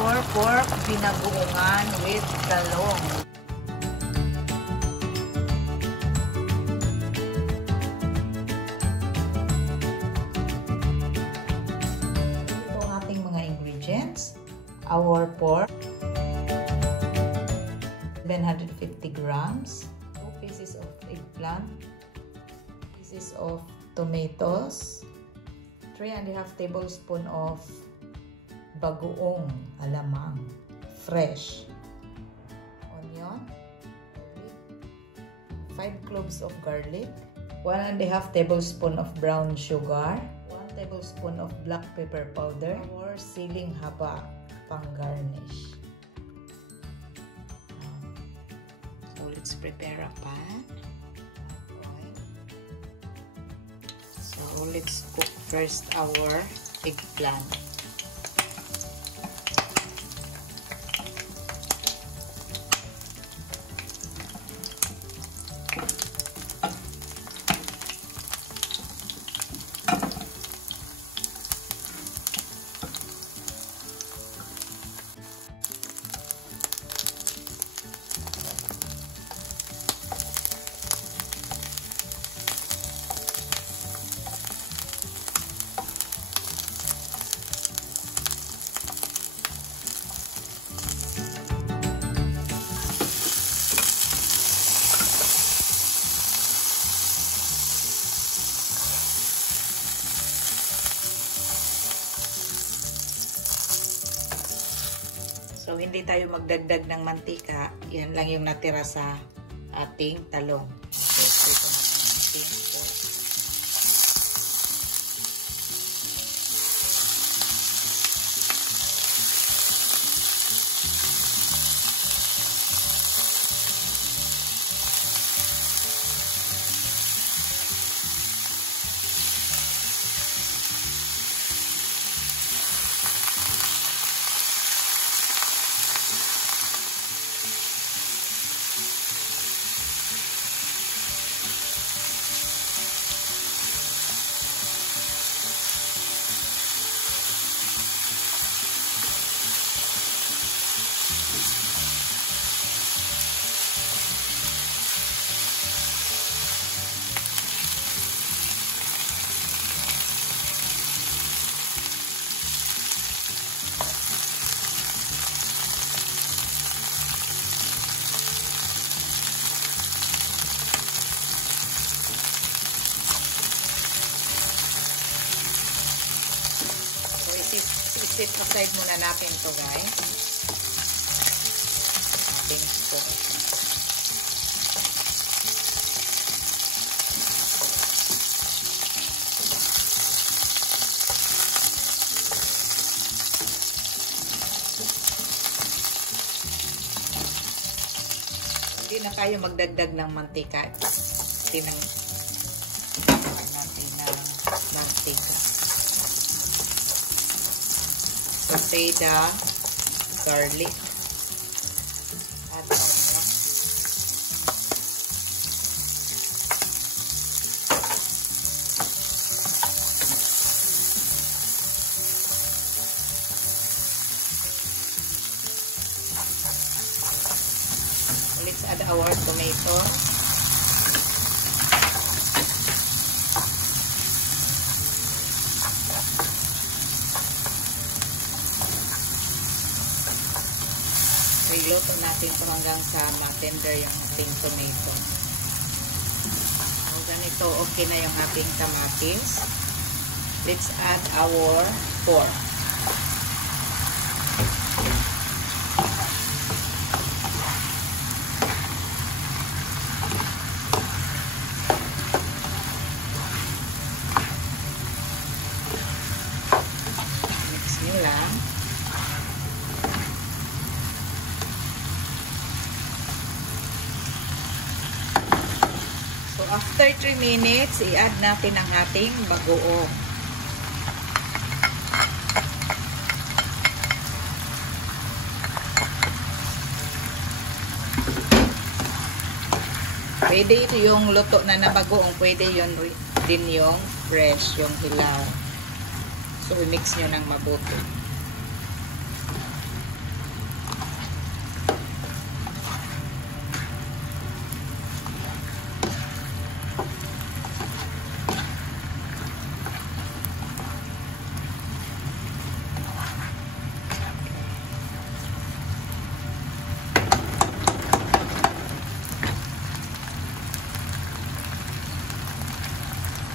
our pork binagoongan with talong. Ito ang ating mga ingredients. Our pork, 750 grams, 2 pieces of eggplant, pieces of tomatoes, 3.5 tablespoons of bagoong, alamang, fresh, onion, 5 cloves of garlic, 1.5 tablespoons of brown sugar, 1 tablespoon of black pepper powder, or siling haba pang garnish. So let's prepare a pan. Oil. So let's cook first our eggplant. So, hindi tayo magdagdag ng mantika. Yan lang yung natira sa ating talong. So, ito natin ating pork. Set aside muna natin to, guys. Ating pork. Hindi na tayo magdagdag ng mantika. Tinang natin ng mantika. Saute the garlic at onion. Let's add our tomato. Iluto natin ito hanggang sa matender yung ating tomato. So, ganito, okay na yung ating kamatis. Let's add our pork. Mix nyo lang. After 3 minutes, i-add natin ang ating bagoong. Pwede ito yung luto na bagoong, pwede yun din yung fresh, yung hilaw. So, i-mix nyo ng mabuti.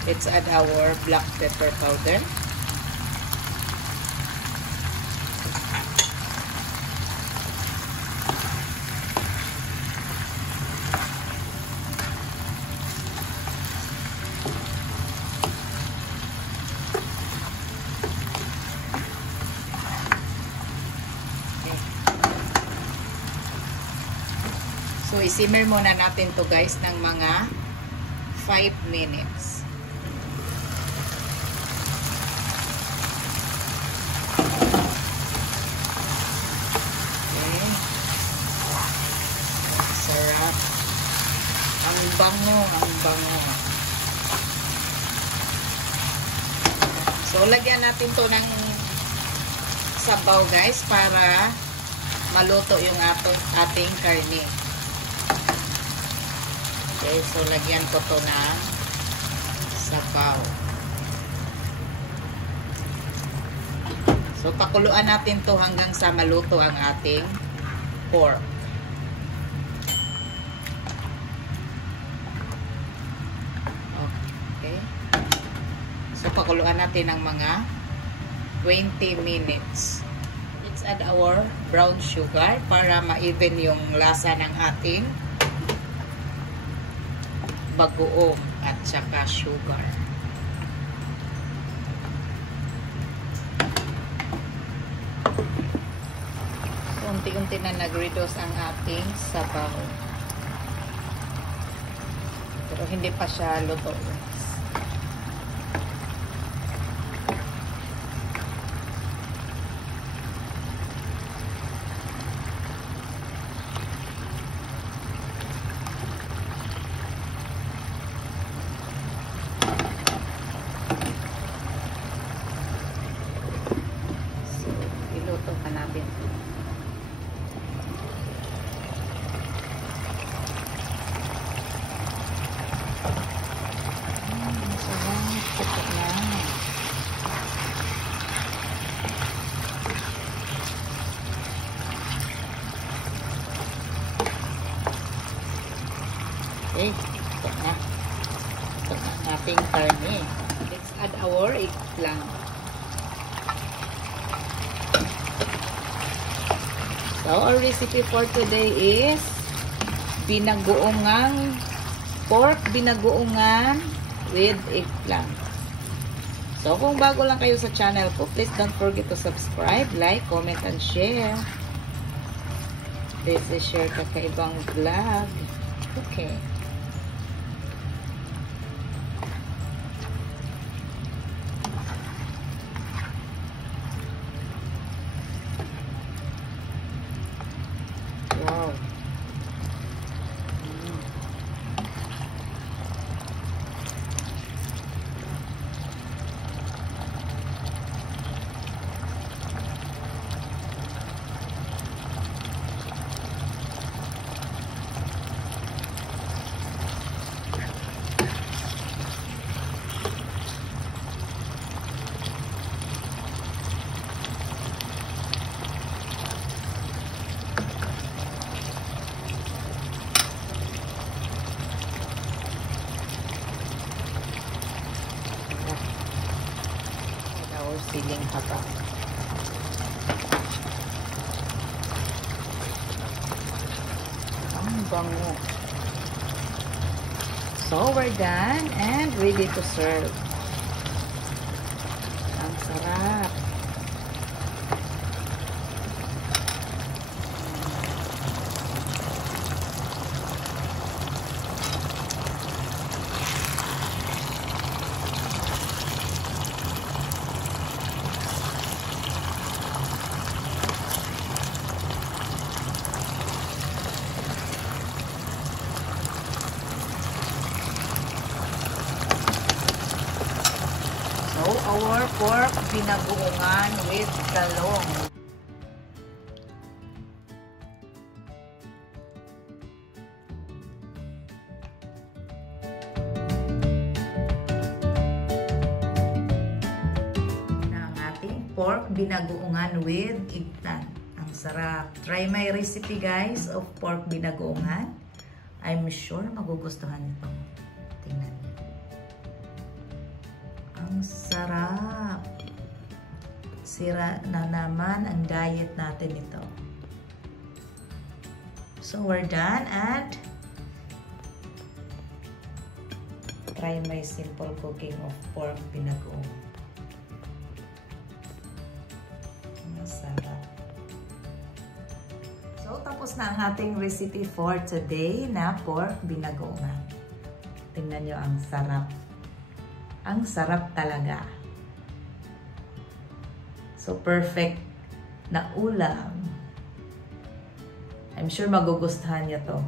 Let's add our black pepper powder. So, isimmer muna natin to guys ng mga 5 minutes. Okay. Sarap. Ang bango, ang bango. So, lagyan natin to ng sabaw guys para maluto yung ating karne. Okay, so lagyan ko to ng sabaw. So pakuluan natin to hanggang sa maluto ang ating pork. Okay. So pakuluan natin ng mga 20 minutes. Let's add our brown sugar para ma-even yung lasa ng ating bagoong at saka sugar. Unti-unti na nag-reduce ang ating sabaw. Pero hindi pa siya luto. Okay, ito na. Ito na nating karne. Let's add our eggplant. So, our recipe for today is binagoongan, pork binagoongan with eggplant. So, kung bago lang kayo sa channel ko, please don't forget to subscribe, like, comment, and share. This is your Kaka'EVAng vlog. Okay. Wow. Siling haba. Ang bango. So, we're done and ready to serve. Ang sarap. So, our pork binagoongan with talong. Ang ating pork binagoongan with eggplant. Ang sarap. Try my recipe guys of pork binagoongan. I'm sure magugustuhan ito. Tingnan niyo. Ang sarap. Sira na naman ang diet natin ito. So we're done and try my simple cooking of pork binagoong. Masarap. So tapos na ang ating recipe for today na pork binagoongan. Tingnan nyo ang sarap. Ang sarap talaga. So perfect na ulam. I'm sure magugustuhan niyo to.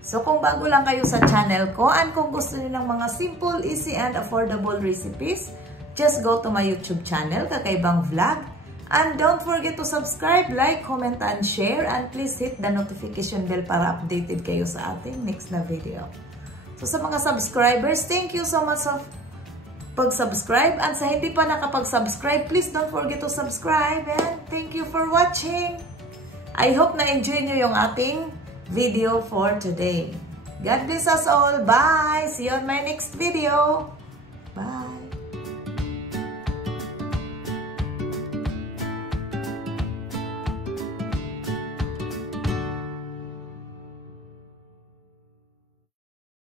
So kung bago lang kayo sa channel ko and kung gusto niyo ng mga simple, easy, and affordable recipes, just go to my YouTube channel, Kaka'EVAng Vlog. And don't forget to subscribe, like, comment, and share. And please hit the notification bell para updated kayo sa ating next na video. So sa mga subscribers, thank you so much of pag-subscribe. And sa hindi pa nakapag-subscribe, please don't forget to subscribe. And thank you for watching. I hope na-enjoy nyo yung ating video for today. God bless us all. Bye! See you on my next video.